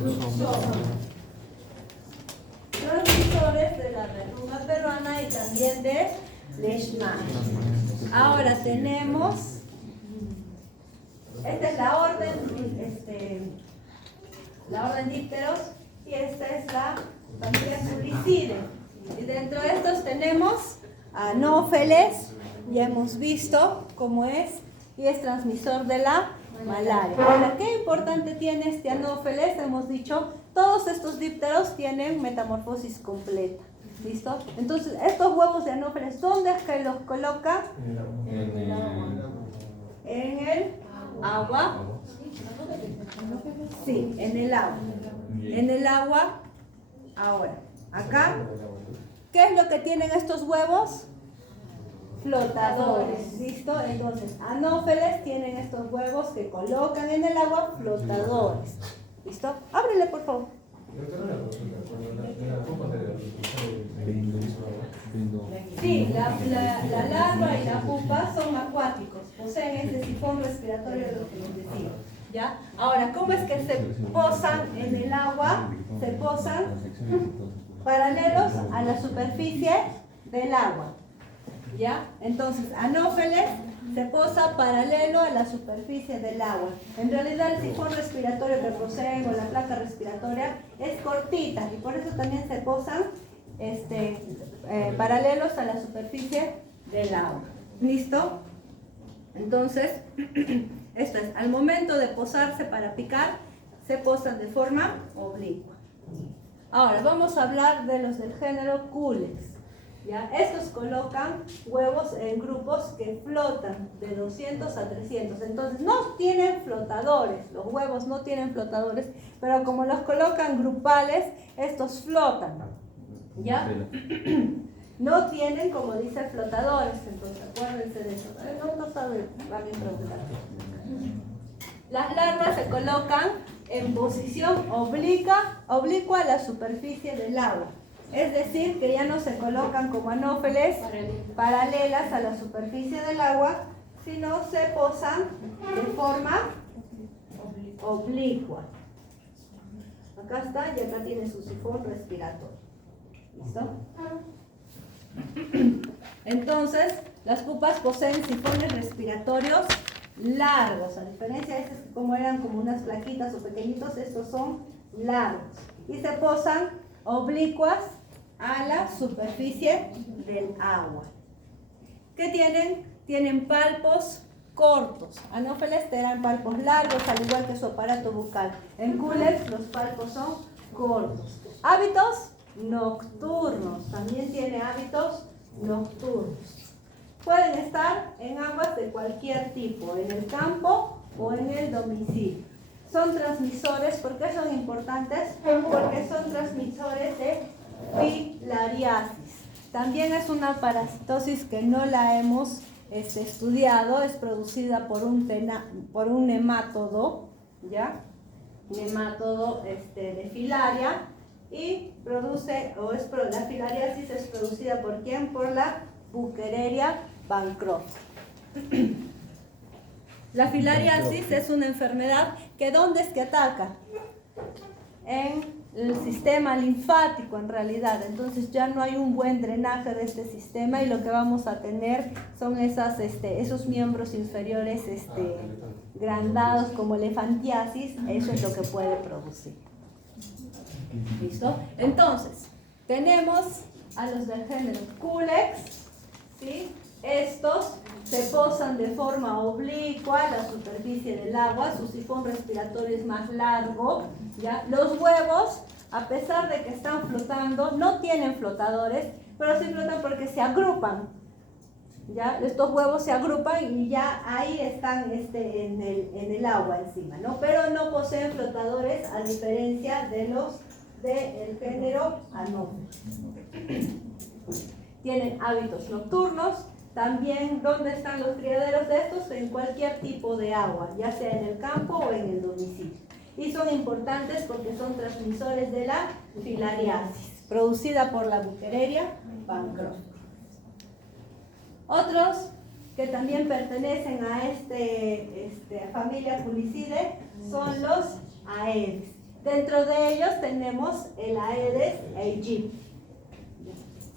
Transmisores de la región peruana y también de Leishman. Ahora tenemos, esta es la orden dípteros y esta es la familia Culicidae. Y dentro de estos tenemos Anófeles, ya hemos visto cómo es, y es transmisor de la malaria. Ahora, ¿qué importante tiene este Anófeles? Hemos dicho, todos estos dípteros tienen metamorfosis completa. ¿Listo? Entonces, estos huevos de Anófeles, ¿dónde es que los coloca? En el agua. Sí, en el agua. En el agua. Ahora, acá, ¿qué es lo que tienen estos huevos? Flotadores, ¿listo? Entonces, Anófeles tienen estos huevos que colocan en el agua flotadores. ¿Listo? Ábrele, por favor. Sí, la larva y la pupa son acuáticos, poseen este sifón respiratorio de lo que les decía. ¿Ya? Ahora, ¿cómo es que se posan en el agua? Se posan paralelos a la superficie del agua. ¿Ya? Entonces, Anófeles se posa paralelo a la superficie del agua. En realidad, el sifón respiratorio que poseen o la placa respiratoria es cortita y por eso también se posan paralelos a la superficie del agua. ¿Listo? Entonces, esto es, al momento de posarse para picar, se posan de forma oblicua. Ahora, vamos a hablar de los del género Culex. ¿Ya? Estos colocan huevos en grupos que flotan de 200 a 300. Entonces, no tienen flotadores, los huevos no tienen flotadores, pero como los colocan grupales, estos flotan. ¿Ya? No tienen, como dice, flotadores, entonces acuérdense de eso. No sabe, van a improvisar. Las larvas se colocan en posición oblicua a la superficie del agua. Es decir, que ya no se colocan como Anófeles paralelas a la superficie del agua, sino se posan de forma oblicua. Acá está y acá tiene su sifón respiratorio. ¿Listo? Entonces, las pupas poseen sifones respiratorios largos, a diferencia de estos que como eran como unas plaquitas o pequeñitos, estos son largos y se posan oblicuas a la superficie del agua. ¿Qué tienen? Tienen palpos cortos. Anófeles tendrán palpos largos, al igual que su aparato bucal. En Culex los palpos son cortos. Hábitos nocturnos. También tiene hábitos nocturnos. Pueden estar en aguas de cualquier tipo, en el campo o en el domicilio. Son transmisores, ¿por qué son importantes? Porque son transmisores de filariasis. También es una parasitosis que no la hemos estudiado, es producida por un nemátodo, ¿ya? Nemátodo de filaria, y la filariasis es producida ¿por quién? Por la Buchereria bancroft. La filariasis es una enfermedad que ¿dónde es que ataca? En el sistema linfático en realidad. Entonces ya no hay un buen drenaje de este sistema y lo que vamos a tener son esos miembros inferiores grandados como elefantiasis. Eso es lo que puede producir. ¿Listo? Entonces, tenemos a los del género Culex, ¿sí? Estos se posan de forma oblicua a la superficie del agua, su sifón respiratorio es más largo, ¿ya? Los huevos, a pesar de que están flotando, no tienen flotadores, pero sí flotan porque se agrupan, ¿ya? Estos huevos se agrupan y ya ahí están en el agua encima, ¿no? Pero no poseen flotadores a diferencia de los del género Anófeles. Tienen hábitos nocturnos. También, ¿dónde están los criaderos de estos? En cualquier tipo de agua, ya sea en el campo o en el domicilio. Y son importantes porque son transmisores de la filariasis, producida por la Buchereria bancroft. Otros que también pertenecen a familia Culicidae son los Aedes. Dentro de ellos tenemos el Aedes aegypti.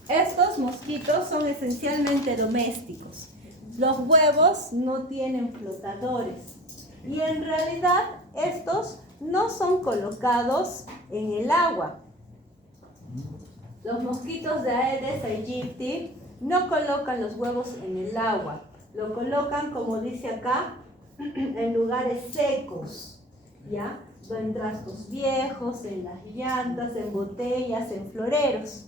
Estos mosquitos son esencialmente domésticos. Los huevos no tienen flotadores. Y en realidad estos no son colocados en el agua. Los mosquitos de Aedes aegypti no colocan los huevos en el agua. Lo colocan, como dice acá, en lugares secos, ¿ya? En trastos viejos, en las llantas, en botellas, en floreros.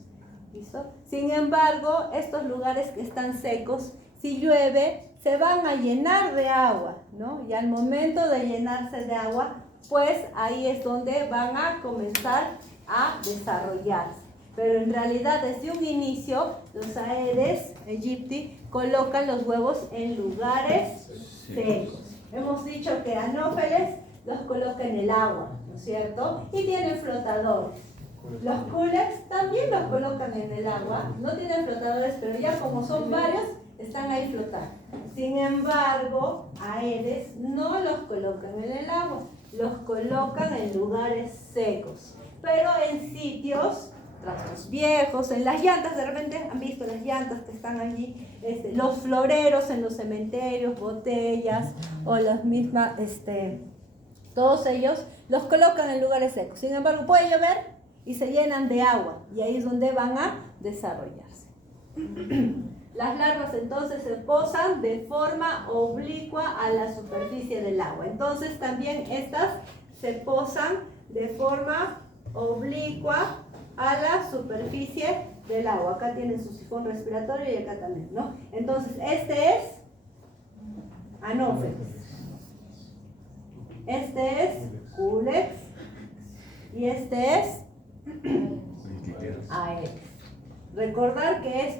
¿Listo? Sin embargo, estos lugares que están secos, si llueve, se van a llenar de agua, ¿no? Y al momento de llenarse de agua, pues ahí es donde van a comenzar a desarrollarse. Pero en realidad, desde un inicio, los Aedes aegypti colocan los huevos en lugares secos. Hemos dicho que Anopheles los coloca en el agua, ¿no es cierto? Y tienen flotadores. Los Culex también los colocan en el agua, no tienen flotadores, pero ya como son varios, están ahí flotando. Sin embargo, Aedes no los colocan en el agua, los colocan en lugares secos, pero en sitios, trastos viejos, en las llantas, de repente han visto las llantas que están allí, los floreros en los cementerios, botellas o las mismas, todos ellos los colocan en lugares secos. Sin embargo, puede llover y se llenan de agua, y ahí es donde van a desarrollarse. Las larvas entonces se posan de forma oblicua a la superficie del agua. Entonces también estas se posan de forma oblicua a la superficie del agua. Acá tienen su sifón respiratorio y acá también, ¿no? Entonces este es Anopheles. Este es Culex. Y este es Aedes. Recordar que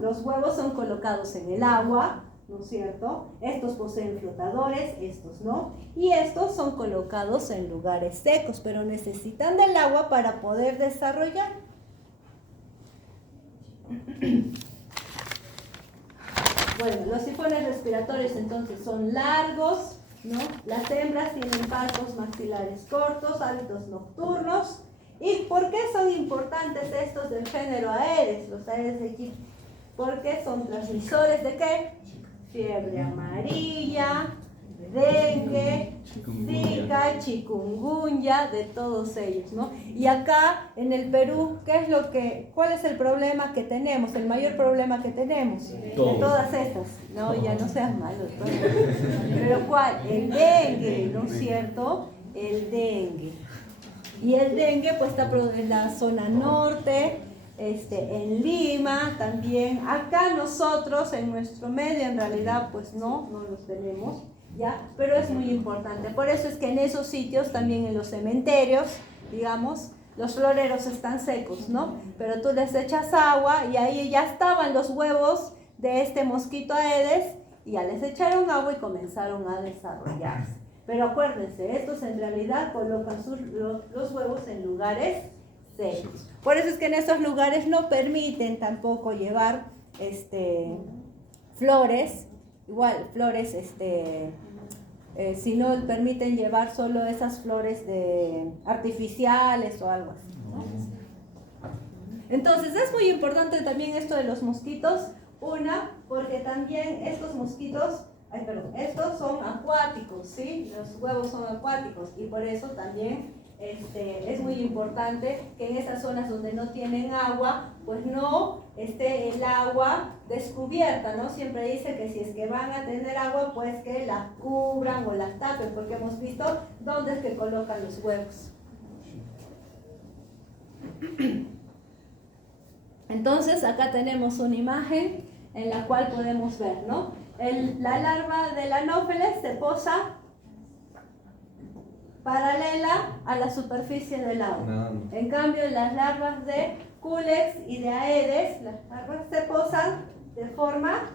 los huevos son colocados en el agua, ¿no es cierto? Estos poseen flotadores, estos no. Y estos son colocados en lugares secos, pero necesitan del agua para poder desarrollar. Bueno, los sifones respiratorios entonces son largos, ¿no? Las hembras tienen palpos maxilares cortos, hábitos nocturnos. ¿Y por qué son importantes estos del género Aedes, los Aedes aegypti? Porque son transmisores de ¿qué? Fiebre amarilla, dengue, zika, chikungunya, de todos ellos, ¿no? Y acá en el Perú, ¿cuál es el problema que tenemos? El mayor problema que tenemos de todas estas. No, ya no seas malo. Pero ¿cuál? El dengue, ¿no es cierto? El dengue. Y el dengue pues está en la zona norte, en Lima también. Acá nosotros en nuestro medio en realidad pues no los tenemos, ¿ya? Pero es muy importante. Por eso es que en esos sitios, también en los cementerios, digamos, los floreros están secos, ¿no? Pero tú les echas agua y ahí ya estaban los huevos de este mosquito Aedes y ya les echaron agua y comenzaron a desarrollarse. Pero acuérdense, estos en realidad colocan los huevos en lugares secos. Por eso es que en esos lugares no permiten tampoco llevar flores, igual flores, sino permiten llevar solo esas flores artificiales o algo así, ¿no? Entonces es muy importante también esto de los mosquitos, porque también estos mosquitos, estos son acuáticos, ¿sí? Los huevos son acuáticos y por eso también es muy importante que en esas zonas donde no tienen agua, pues no esté el agua descubierta, ¿no? Siempre dice que si es que van a tener agua, pues que la cubran o la tapen, porque hemos visto dónde es que colocan los huevos. Entonces acá tenemos una imagen en la cual podemos ver, ¿no? La larva del Anopheles se posa paralela a la superficie del agua. En cambio, las larvas de Culex y de Aedes, las larvas se posan de forma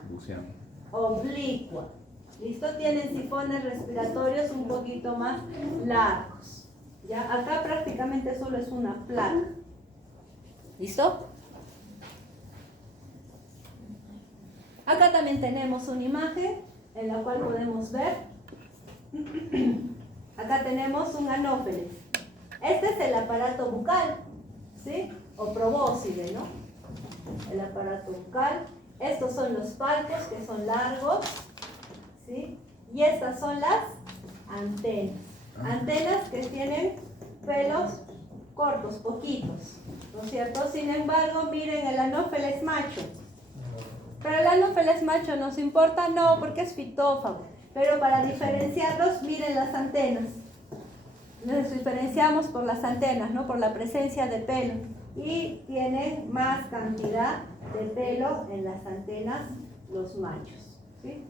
oblicua. ¿Listo? Tienen sifones respiratorios un poquito más largos. ¿Ya? Acá prácticamente solo es una placa. ¿Listo? Acá también tenemos una imagen en la cual podemos ver Acá tenemos un anófeles. Este es el aparato bucal, ¿sí? O probóscide, ¿no? El aparato bucal. Estos son los palpos, que son largos, ¿sí? Y estas son las antenas. Antenas que tienen pelos cortos, poquitos, ¿no es cierto? Sin embargo, miren el anófeles macho. Pero el anófeles macho nos importa, no, porque es fitófago. Pero para diferenciarlos, miren las antenas. Nos diferenciamos por las antenas, ¿no? Por la presencia de pelo. Y tienen más cantidad de pelo en las antenas los machos, ¿sí?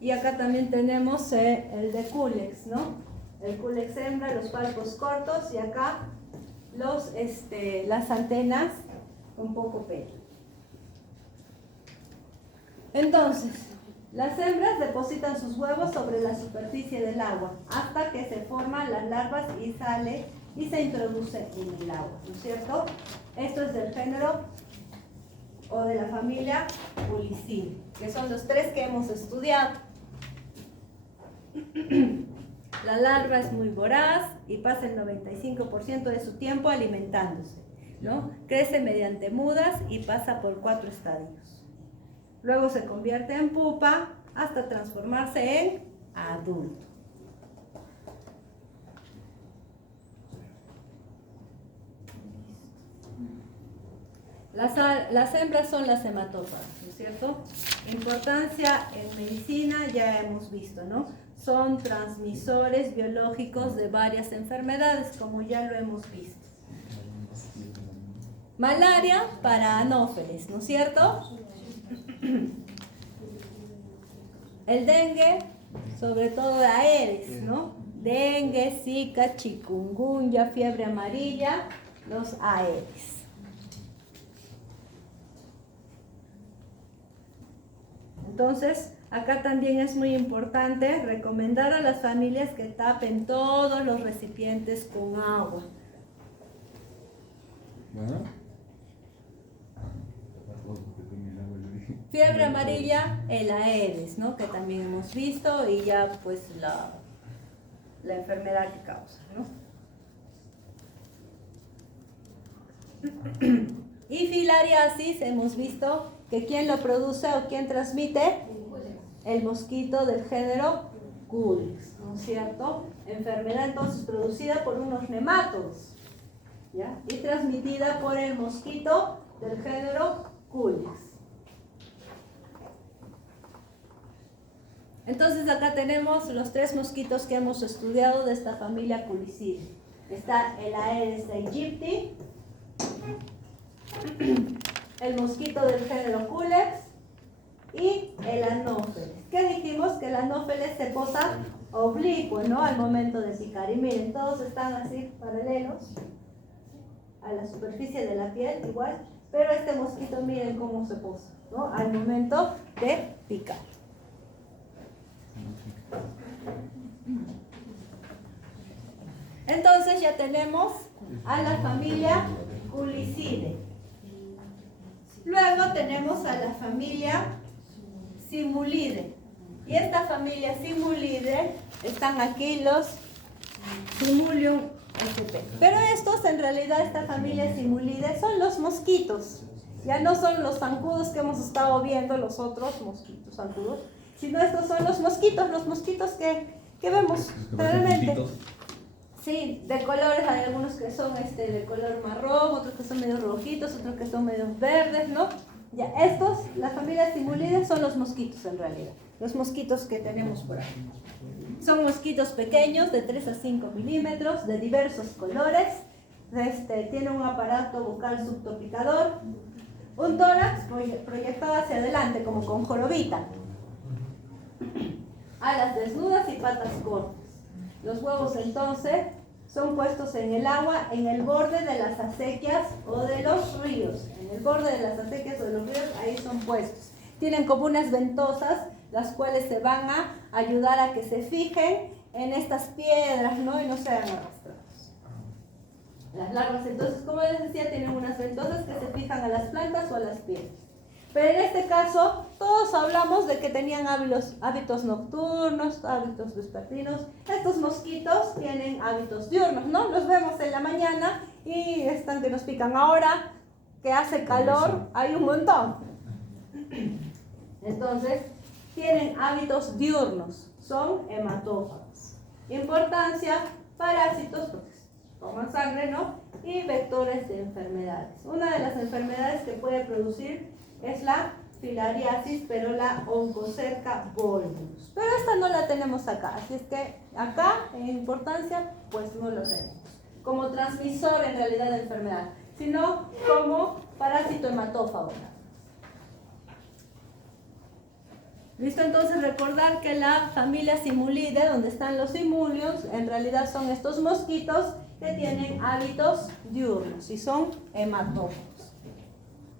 Y acá también tenemos el de Culex, ¿no? El Culex hembra, los palpos cortos y acá las antenas con poco pelo. Entonces, las hembras depositan sus huevos sobre la superficie del agua hasta que se forman las larvas y sale y se introduce en el agua, ¿no es cierto? Esto es del género o de la familia Culicidae, que son los tres que hemos estudiado. La larva es muy voraz y pasa el 95% de su tiempo alimentándose, ¿no? Crece mediante mudas y pasa por 4 estadios. Luego se convierte en pupa hasta transformarse en adulto. Las hembras son las hematófagas, ¿no es cierto? Importancia en medicina ya hemos visto, ¿no? Son transmisores biológicos de varias enfermedades, como ya lo hemos visto. Malaria para anófeles, ¿no es cierto? El dengue, sobre todo de Aedes, ¿no? Dengue, Zika, chikungunya, fiebre amarilla, los Aedes. Entonces, acá también es muy importante recomendar a las familias que tapen todos los recipientes con agua. Fiebre amarilla, el Aedes, ¿no? Que también hemos visto y ya pues la enfermedad que causa, ¿no? Y filariasis, hemos visto que quién lo produce o quién transmite, el mosquito del género Culex, ¿no es cierto? Enfermedad entonces producida por unos nemátodos, ¿ya? Y transmitida por el mosquito del género Culex. Entonces acá tenemos los 3 mosquitos que hemos estudiado de esta familia Culicidae. Está el Aedes aegypti, el mosquito del género Culex y el anófeles. ¿Qué dijimos? Que el anófeles se posa oblicuo, ¿no? Al momento de picar. Y miren, todos están así paralelos a la superficie de la piel, igual. Pero este mosquito, miren cómo se posa, ¿no? Al momento de picar. Entonces ya tenemos a la familia Culicidae. Luego tenemos a la familia Simulidae. Y esta familia Simulidae, están aquí los Simulium sp. Pero estos, en realidad, esta familia Simulidae son los mosquitos. Ya no son los zancudos que hemos estado viendo, los otros mosquitos zancudos, sino estos son los mosquitos que vemos realmente. Sí, de colores, hay algunos que son de color marrón, otros que son medio rojitos, otros que son medio verdes, ¿no? Ya, estos, la familia Simulidae, son los mosquitos en realidad, los mosquitos que tenemos por ahí. Son mosquitos pequeños, de 3 a 5 milímetros, de diversos colores, tienen un aparato bucal subtopicador, un tórax proyectado hacia adelante, como con jorobita, alas desnudas y patas cortas. Los huevos entonces son puestos en el agua, en el borde de las acequias o de los ríos. En el borde de las acequias o de los ríos, ahí son puestos. Tienen como unas ventosas, las cuales se van a ayudar a que se fijen en estas piedras, ¿no? Y no sean arrastrados. Las larvas entonces, como les decía, tienen unas ventosas que se fijan a las plantas o a las piedras. Pero en este caso, todos hablamos de que tenían hábitos nocturnos, hábitos vespertinos. Estos mosquitos tienen hábitos diurnos, ¿no? Los vemos en la mañana y están que nos pican. Ahora que hace calor, hay un montón. Entonces, tienen hábitos diurnos, son hematófagos. Importancia, parásitos, porque toman sangre, ¿no? Y vectores de enfermedades. Una de las enfermedades que puede producir es la filariasis, pero la Onchocerca volvulus. Pero esta no la tenemos acá, así es que acá, en importancia, pues no lo tenemos. Como transmisor en realidad de enfermedad, sino como parásito hematófago. ¿Listo? Entonces recordar que la familia Simulidae, donde están los simulios, en realidad son estos mosquitos que tienen hábitos diurnos y son hematófagos.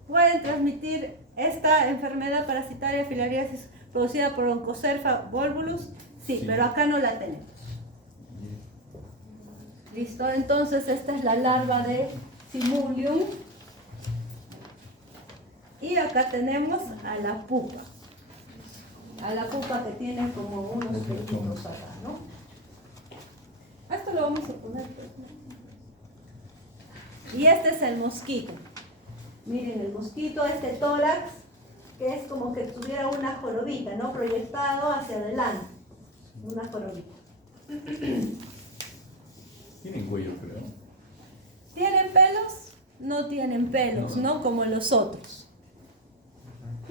¿Pueden transmitir esta enfermedad parasitaria filariasis producida por Onchocerca volvulus? Sí, pero acá no la tenemos. ¿Listo? Entonces esta es la larva de Simulium. Y acá tenemos a la pupa. A la pupa que tiene como unos pelitos acá, ¿no? Esto lo vamos a poner. Y este es el mosquito. Miren el mosquito, este tórax, que es como que tuviera una jorobita, ¿no? Proyectado hacia adelante. Una jorobita. Tienen cuello, creo. ¿Tienen pelos? No tienen pelos, ¿no? Como los otros.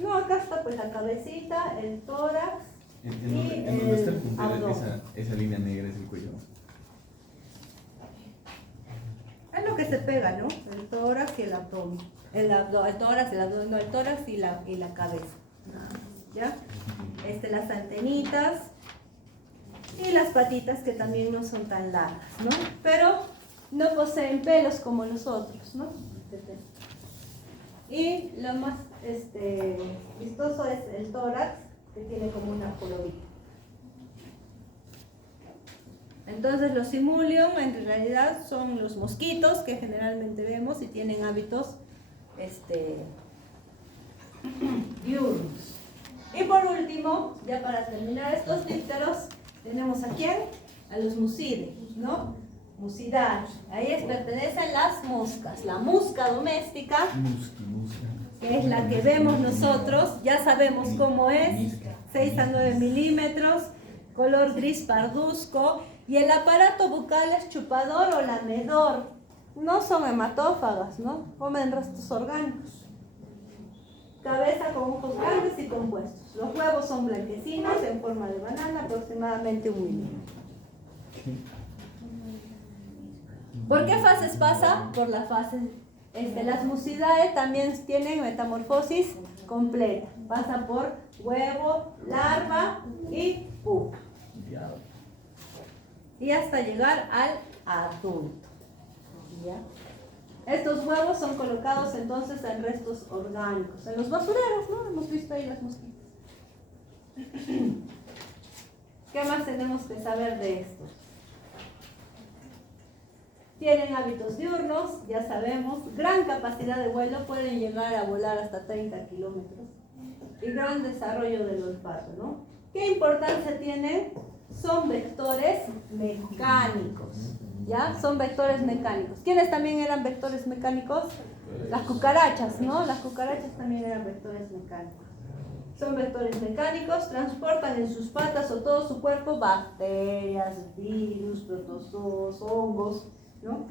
No, acá está pues la cabecita, el tórax y ¿En dónde está el puntero? abdomen. Esa línea negra es el cuello. Es lo que se pega, ¿no? El tórax y el abdomen. El tórax, el abdomen, no, el tórax y la cabeza. ¿Ya? Las antenitas y las patitas que también no son tan largas, ¿no? Pero no poseen pelos como los otros, ¿no? Y lo más vistoso es el tórax, que tiene como una jorobita. Entonces los simulium en realidad son los mosquitos que generalmente vemos y tienen hábitos diurnos. Y por último, ya para terminar estos dípteros, tenemos a quién? A los musidae, ¿no? Musidae. Ahí pertenecen las moscas. La musca doméstica, que es la que vemos nosotros, ya sabemos cómo es, 6 a 9 milímetros, color gris parduzco, y el aparato bucal es chupador o lamedor. No son hematófagas, ¿no? Comen restos orgánicos. Cabeza con ojos grandes y compuestos. Los huevos son blanquecinos en forma de banana, aproximadamente 1 milímetro. ¿Por qué fases pasa? Por la fase. Las Musidae también tienen metamorfosis completa. Pasa por huevo, larva y pupa. Y hasta llegar al adulto. ¿Ya? Estos huevos son colocados entonces en restos orgánicos, en los basureros, ¿no? Hemos visto ahí las mosquitas. ¿Qué más tenemos que saber de esto? Tienen hábitos diurnos, ya sabemos, gran capacidad de vuelo, pueden llegar a volar hasta 30 kilómetros y gran desarrollo del olfato, ¿no? ¿Qué importancia tienen? Son vectores mecánicos, ¿ya? Son vectores mecánicos. ¿Quiénes también eran vectores mecánicos? Las cucarachas, ¿no? Las cucarachas también eran vectores mecánicos. Son vectores mecánicos, transportan en sus patas o todo su cuerpo bacterias, virus, protozoos, hongos, ¿no?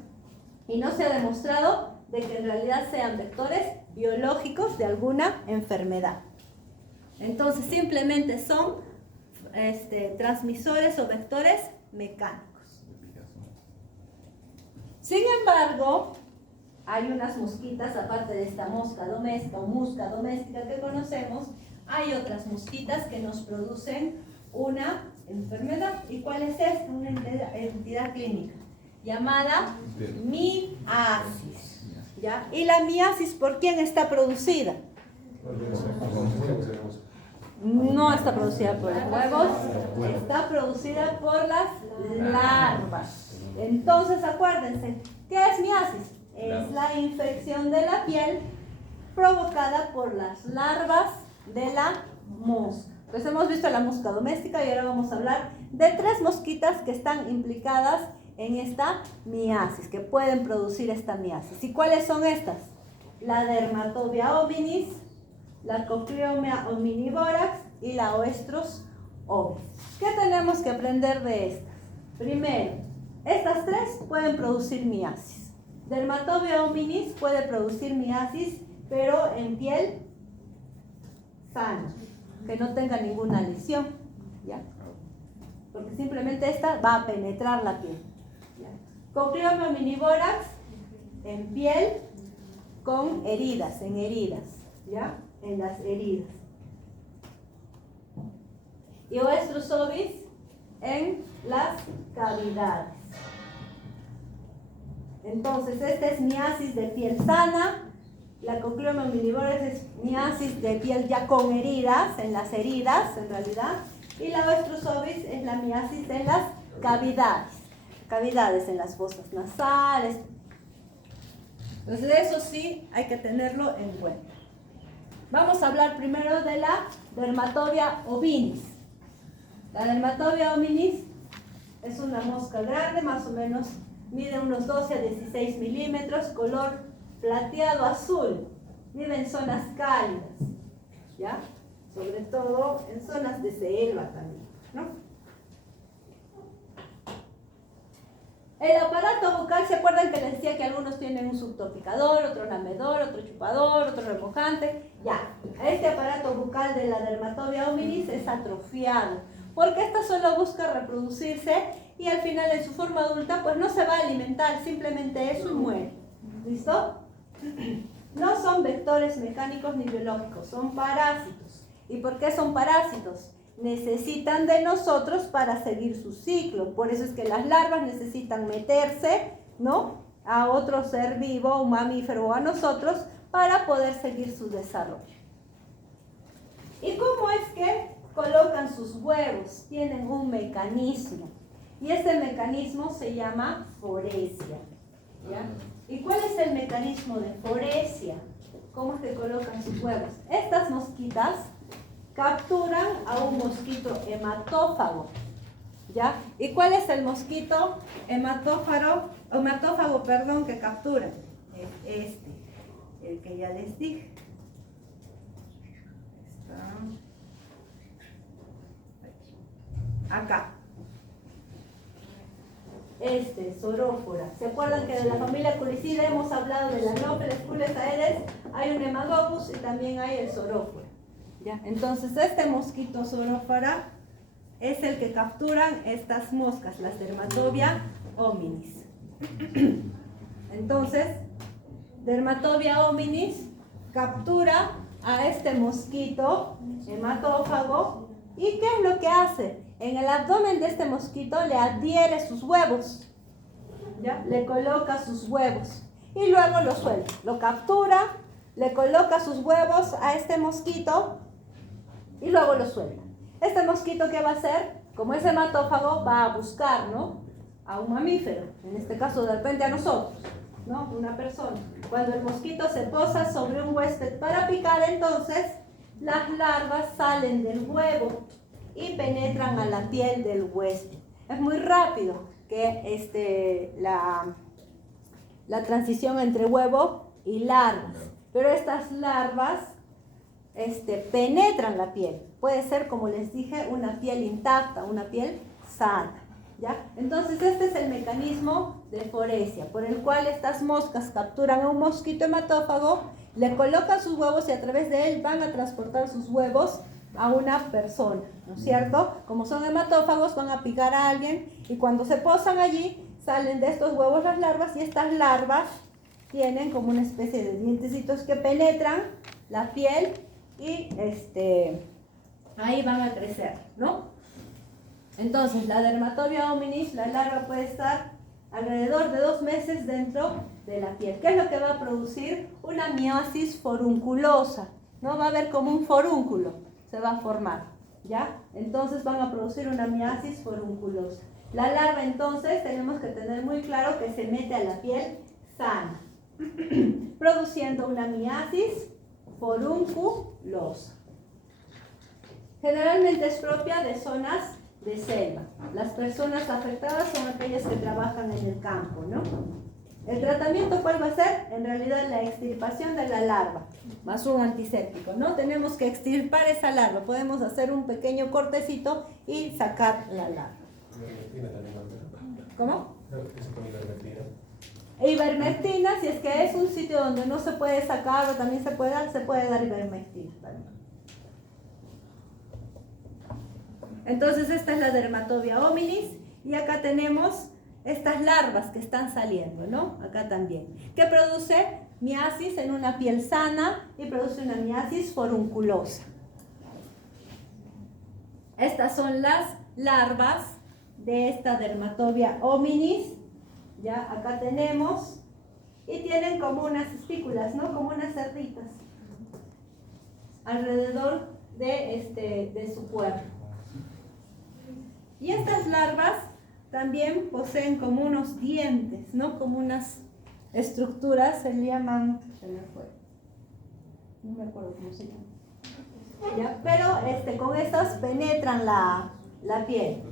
Y no se ha demostrado de que en realidad sean vectores biológicos de alguna enfermedad. Entonces simplemente son transmisores o vectores mecánicos. Sin embargo, hay unas mosquitas, aparte de esta mosca doméstica o musca doméstica que conocemos, hay otras mosquitas que nos producen una enfermedad. ¿Y cuál es esta? Una entidad clínica llamada miasis, ¿ya? ¿Y la miasis por quién está producida? No está producida por los huevos, está producida por las larvas. Entonces acuérdense, ¿qué es miasis? Es la infección de la piel provocada por las larvas de la mosca. Pues hemos visto la mosca doméstica y ahora vamos a hablar de 3 mosquitas que están implicadas en esta miasis, que pueden producir esta miasis. ¿Y cuáles son estas? La Dermatobia hominis, la Cocleomia omnivorax y la Oestrus ovis. ¿Qué tenemos que aprender de estas? Primero, estas 3 pueden producir miasis. Dermatobia hominis puede producir miasis, pero en piel sana, que no tenga ninguna lesión, ¿ya? Porque simplemente esta va a penetrar la piel, ¿ya? Cocleomia omnivorax en piel con heridas, en heridas, ¿ya? En las heridas. Y Oestrus ovis en las cavidades. Entonces, esta es miasis de piel sana. La Cocleomia omnivorax es miasis de piel ya con heridas, en las heridas en realidad. Y la Oestrus ovis es la miasis de las cavidades. Cavidades en las fosas nasales. Entonces, eso sí hay que tenerlo en cuenta. Vamos a hablar primero de la Dermatobia hominis. La Dermatobia hominis es una mosca grande, más o menos mide unos 12 a 16 milímetros, color plateado azul, vive en zonas cálidas, ¿ya? Sobre todo en zonas de selva también, ¿no? El aparato bucal, ¿se acuerdan que les decía que algunos tienen un subtopicador, otro lamedor, otro chupador, otro remojante? Ya, este aparato bucal de la Dermatobia hominis es atrofiado, porque esta solo busca reproducirse y al final en su forma adulta pues no se va a alimentar, simplemente eso y muere. ¿Listo? No son vectores mecánicos ni biológicos, son parásitos. ¿Y por qué son parásitos? Necesitan de nosotros para seguir su ciclo. Por eso es que las larvas necesitan meterse, ¿no?, a otro ser vivo, un mamífero o a nosotros, para poder seguir su desarrollo. ¿Y cómo es que colocan sus huevos? Tienen un mecanismo. Y ese mecanismo se llama foresia, ¿ya? ¿Y cuál es el mecanismo de foresia? ¿Cómo es que colocan sus huevos? Estas mosquitas capturan a un mosquito hematófago, ¿ya? ¿Y cuál es el mosquito hematófago, que capturan? Es este, el que ya les dije. Está acá. Sorófora. ¿Se acuerdan que de la familia Culicidae hemos hablado de la Anopheles, Cules, Aedes? Hay un Hemagopus y también hay el Sorófora, ¿ya? Entonces, este mosquito Sorófora es el que capturan estas moscas, las Dermatobia hominis. Entonces, Dermatobia hominis captura a este mosquito hematófago. ¿Y qué es lo que hace? En el abdomen de este mosquito le adhiere sus huevos, ¿ya? Le coloca sus huevos y luego lo suelta. Lo captura, le coloca sus huevos a este mosquito y luego lo suelta. Este mosquito, ¿qué va a hacer? Como es hematófago, va a buscar, ¿no?, a un mamífero, en este caso de repente a nosotros, ¿no?, una persona. Cuando el mosquito se posa sobre un huésped para picar, entonces las larvas salen del huevo y penetran a la piel del huésped. Es muy rápido que la transición entre huevo y larvas, pero estas larvas penetran la piel. Puede ser, como les dije, una piel intacta, una piel sana, ¿ya? Entonces, este es el mecanismo de foresia, por el cual estas moscas capturan a un mosquito hematófago, le colocan sus huevos y a través de él van a transportar sus huevos a una persona, ¿no es cierto? Como son hematófagos, van a picar a alguien y cuando se posan allí, salen de estos huevos las larvas y estas larvas tienen como una especie de dientecitos que penetran la piel y ahí van a crecer, ¿no? Entonces, la Dermatobia hominis, la larva puede estar alrededor de 2 meses dentro de la piel. ¿Qué es lo que va a producir? Una miasis forunculosa, ¿no? Va a haber como un forúnculo, se va a formar, ¿ya? Entonces van a producir una miasis forunculosa. La larva, entonces, tenemos que tener muy claro que se mete a la piel sana, produciendo una miasis forunculosa. Generalmente es propia de zonas de selva. Las personas afectadas son aquellas que trabajan en el campo, ¿no? ¿El tratamiento cuál va a ser? En realidad la extirpación de la larva, más un antiséptico, ¿no? Tenemos que extirpar esa larva. Podemos hacer un pequeño cortecito y sacar la larva. ¿Cómo? Ivermectina, si es que es un sitio donde no se puede sacar o también se puede dar ivermectina también. Entonces esta es la Dermatobia hominis y acá tenemos estas larvas que están saliendo, ¿no? Acá también. Que produce miasis en una piel sana y produce una miasis forunculosa. Estas son las larvas de esta Dermatobia hominis. Ya, acá tenemos. Y tienen como unas espículas, ¿no? Como unas cerditas alrededor de su cuerpo. Y estas larvas también poseen como unos dientes, ¿no? Como unas estructuras, se llaman, se me fue, no me acuerdo cómo se llama. ¿Ya? Pero con estas penetran la piel.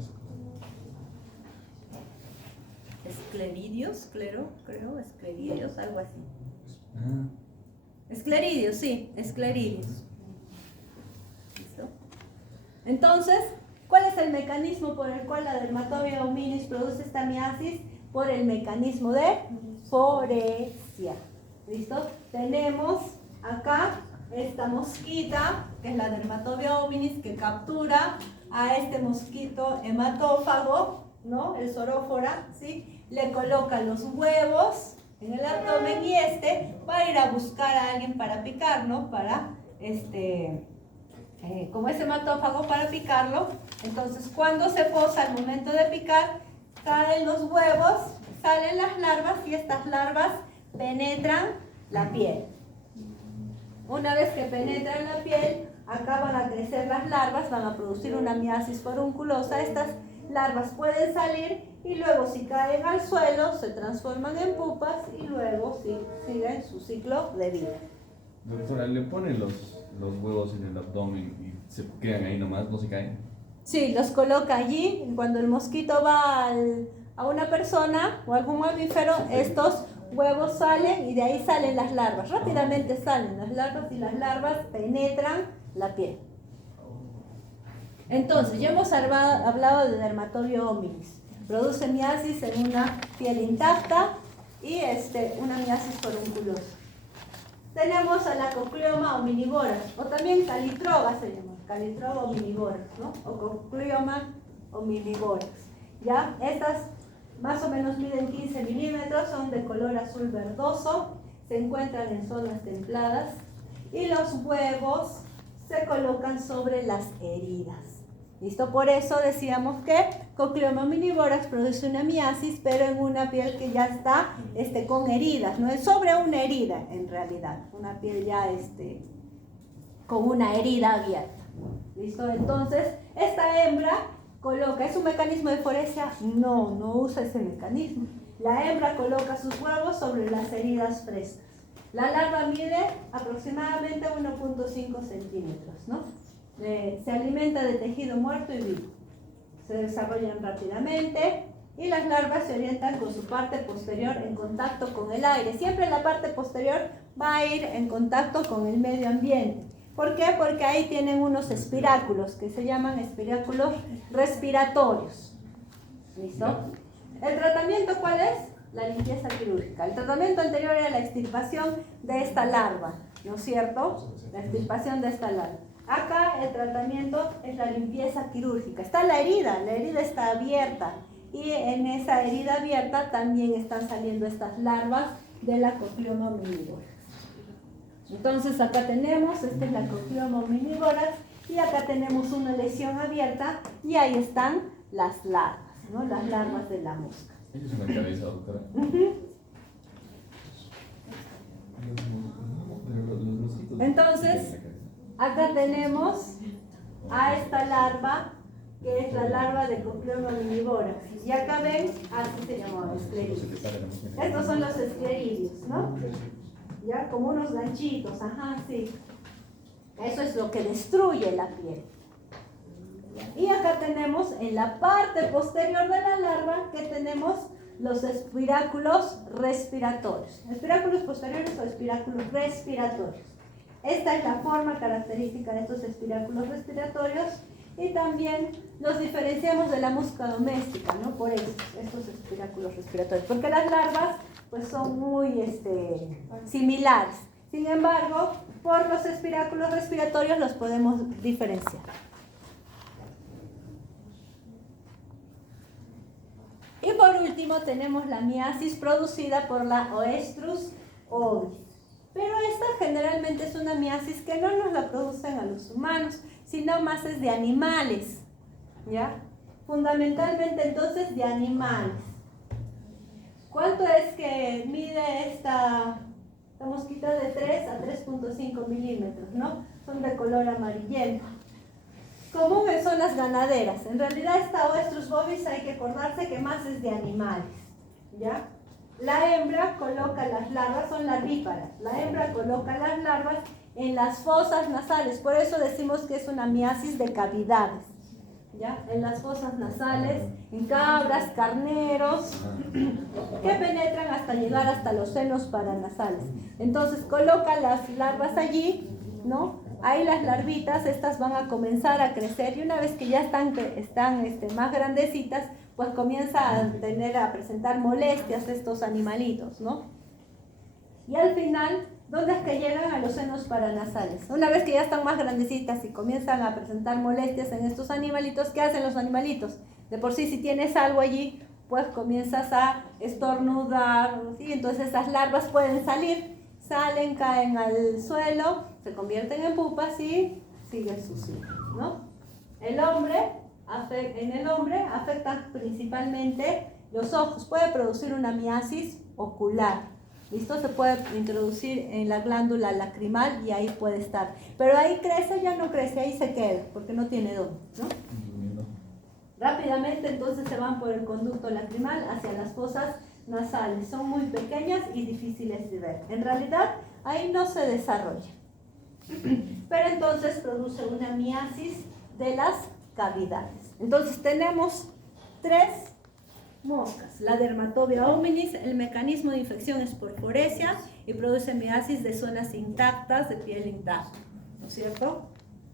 Escleridios, creo, escleridios, algo así. Escleridios, sí, escleridios. ¿Listo? Entonces, ¿cuál es el mecanismo por el cual la Dermatobia hominis produce esta miasis? Por el mecanismo de foresia. ¿Listo? Tenemos acá esta mosquita, que es la Dermatobia hominis, que captura a este mosquito hematófago, ¿no? El sorófora, ¿sí? Le coloca los huevos en el abdomen y va a ir a buscar a alguien para picar, ¿no? Para como es hematófago, para picarlo. Entonces cuando se posa al momento de picar, caen los huevos, salen las larvas y estas larvas penetran la piel. Una vez que penetran la piel, acá van a crecer las larvas, van a producir una miasis forunculosa. Estas larvas pueden salir y luego, si caen al suelo, se transforman en pupas y luego siguen su ciclo de vida. Doctora, ¿le ponen los huevos en el abdomen y se quedan ahí nomás, no se caen? Sí, los coloca allí y cuando el mosquito va a una persona o algún mamífero, estos huevos salen y de ahí salen las larvas. Rápidamente salen las larvas y las larvas penetran la piel. Entonces, ya hemos hablado de Dermatobia hominis. Produce miasis en una piel intacta y una miasis forunculosa. Tenemos a la Cocleoma hominivora, o también Calitroga se llama, Calitroga hominivora, ¿no? O Cocleoma hominivoras. ¿Ya? Estas más o menos miden 15 milímetros, son de color azul verdoso, se encuentran en zonas templadas y los huevos se colocan sobre las heridas. ¿Listo? Por eso decíamos que Cocleoma omnivorax produce una miasis, pero en una piel que ya está con heridas, no es sobre una herida en realidad, una piel ya con una herida abierta. ¿Listo? Entonces, esta hembra coloca, ¿es un mecanismo de foresia? No usa ese mecanismo. La hembra coloca sus huevos sobre las heridas frescas. La larva mide aproximadamente 1.5 centímetros, ¿no? Se alimenta de tejido muerto y vivo. Se desarrollan rápidamente y las larvas se orientan con su parte posterior en contacto con el aire. Siempre la parte posterior va a ir en contacto con el medio ambiente. ¿Por qué? Porque ahí tienen unos espiráculos que se llaman espiráculos respiratorios. ¿Listo? ¿El tratamiento cuál es? La limpieza quirúrgica. El tratamiento anterior era la extirpación de esta larva, ¿no es cierto? La extirpación de esta larva. Acá el tratamiento es la limpieza quirúrgica. Está la herida está abierta y en esa herida abierta también están saliendo estas larvas de la Cocleoma omnivorax. Entonces acá tenemos, esta es la Cocleoma omnivorax y acá tenemos una lesión abierta y ahí están las larvas, ¿no? Las larvas de la mosca. Ella es una cabeza, doctora. Entonces, acá tenemos a esta larva, que es la larva de Cocleoma omnivorax. Y acá ven, así se llama, escleridios. Estos son los escleridios, ¿no? Ya, como unos ganchitos, ajá, sí. Eso es lo que destruye la piel. Y acá tenemos en la parte posterior de la larva que tenemos los espiráculos respiratorios. Espiráculos posteriores o espiráculos respiratorios. Esta es la forma característica de estos espiráculos respiratorios y también los diferenciamos de la mosca doméstica, ¿no? Por eso, estos espiráculos respiratorios, porque las larvas pues son muy similares. Sin embargo, por los espiráculos respiratorios los podemos diferenciar. Y por último tenemos la miasis producida por la Oestrus ovis. Pero esta generalmente es una miasis que no nos la producen a los humanos, sino más es de animales, ¿ya? Fundamentalmente entonces de animales. ¿Cuánto es que mide esta mosquita? De 3 a 3.5 milímetros, ¿no? Son de color amarillento. Común en zonas ganaderas. En realidad esta Oestrus bovis hay que acordarse que más es de animales, ¿ya? La hembra coloca las larvas, son larvíparas. La hembra coloca las larvas en las fosas nasales. Por eso decimos que es una miasis de cavidades, ¿ya? En las fosas nasales, en cabras, carneros, que penetran hasta llegar hasta los senos paranasales. Entonces coloca las larvas allí, ¿no? Ahí las larvitas, estas van a comenzar a crecer y una vez que ya están más grandecitas, pues comienza a presentar molestias estos animalitos, ¿no? Y al final, ¿dónde es que llegan? A los senos paranasales. Una vez que ya están más grandecitas y comienzan a presentar molestias en estos animalitos, ¿qué hacen los animalitos? De por sí, si tienes algo allí, pues comienzas a estornudar, ¿sí? Entonces esas larvas pueden salir, salen, caen al suelo, se convierten en pupas y sigue su ciclo, ¿no? En el hombre afecta principalmente los ojos. Puede producir una miasis ocular. ¿Listo? Se puede introducir en la glándula lacrimal y ahí puede estar. Pero ahí crece, ya no crece, ahí se queda, porque no tiene dónde, ¿no? Rápidamente entonces se van por el conducto lacrimal hacia las fosas nasales. Son muy pequeñas y difíciles de ver. En realidad, ahí no se desarrolla. Pero entonces produce una miasis de las cavidades. Entonces tenemos 3 moscas. La Dermatobia hominis, el mecanismo de infección es por foresia y produce miasis de zonas intactas, de piel intacta, ¿no es cierto?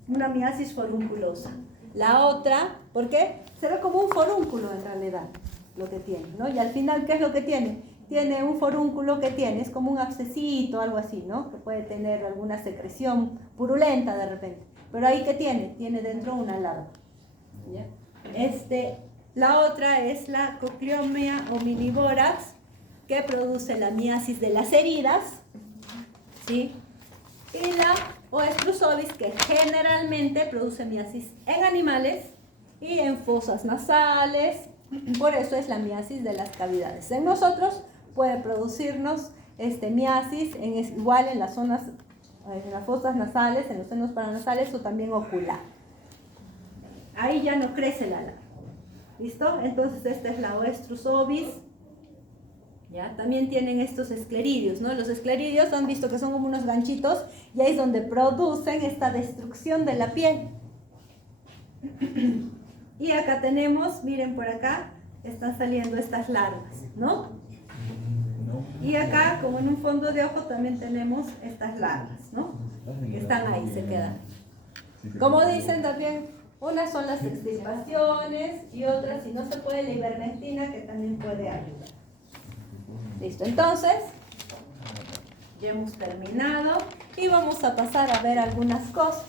Una miasis forunculosa. La otra, ¿por qué? Se ve como un forúnculo en realidad, lo que tiene, ¿no? Y al final, ¿qué es lo que tiene? Tiene un forúnculo que tiene, es como un abscesito, algo así, ¿no? Que puede tener alguna secreción purulenta de repente. Pero ahí, ¿qué tiene? Tiene dentro una larva. ¿Ya? La otra es la Cocleomia omnivorax, que produce la miasis de las heridas, ¿sí? Y la Oestrus ovis, que generalmente produce miasis en animales y en fosas nasales. Por eso es la miasis de las cavidades. En nosotros puede producirnos miasis igual en las zonas, en las fosas nasales, en los senos paranasales o también ocular. Ahí ya no crece la larva. ¿Listo? Entonces esta es la Oestrus ovis. ¿Ya? También tienen estos escleridios, ¿no? Los escleridios han visto que son como unos ganchitos y ahí es donde producen esta destrucción de la piel. Y acá tenemos, miren por acá, están saliendo estas larvas, ¿no? Y acá, como en un fondo de ojo, también tenemos estas larvas, ¿no? Que están ahí, se quedan. Como dicen también, unas son las extirpaciones y otras, si no se puede, la ivermectina, que también puede ayudar. Listo, entonces, ya hemos terminado y vamos a pasar a ver algunas cosas.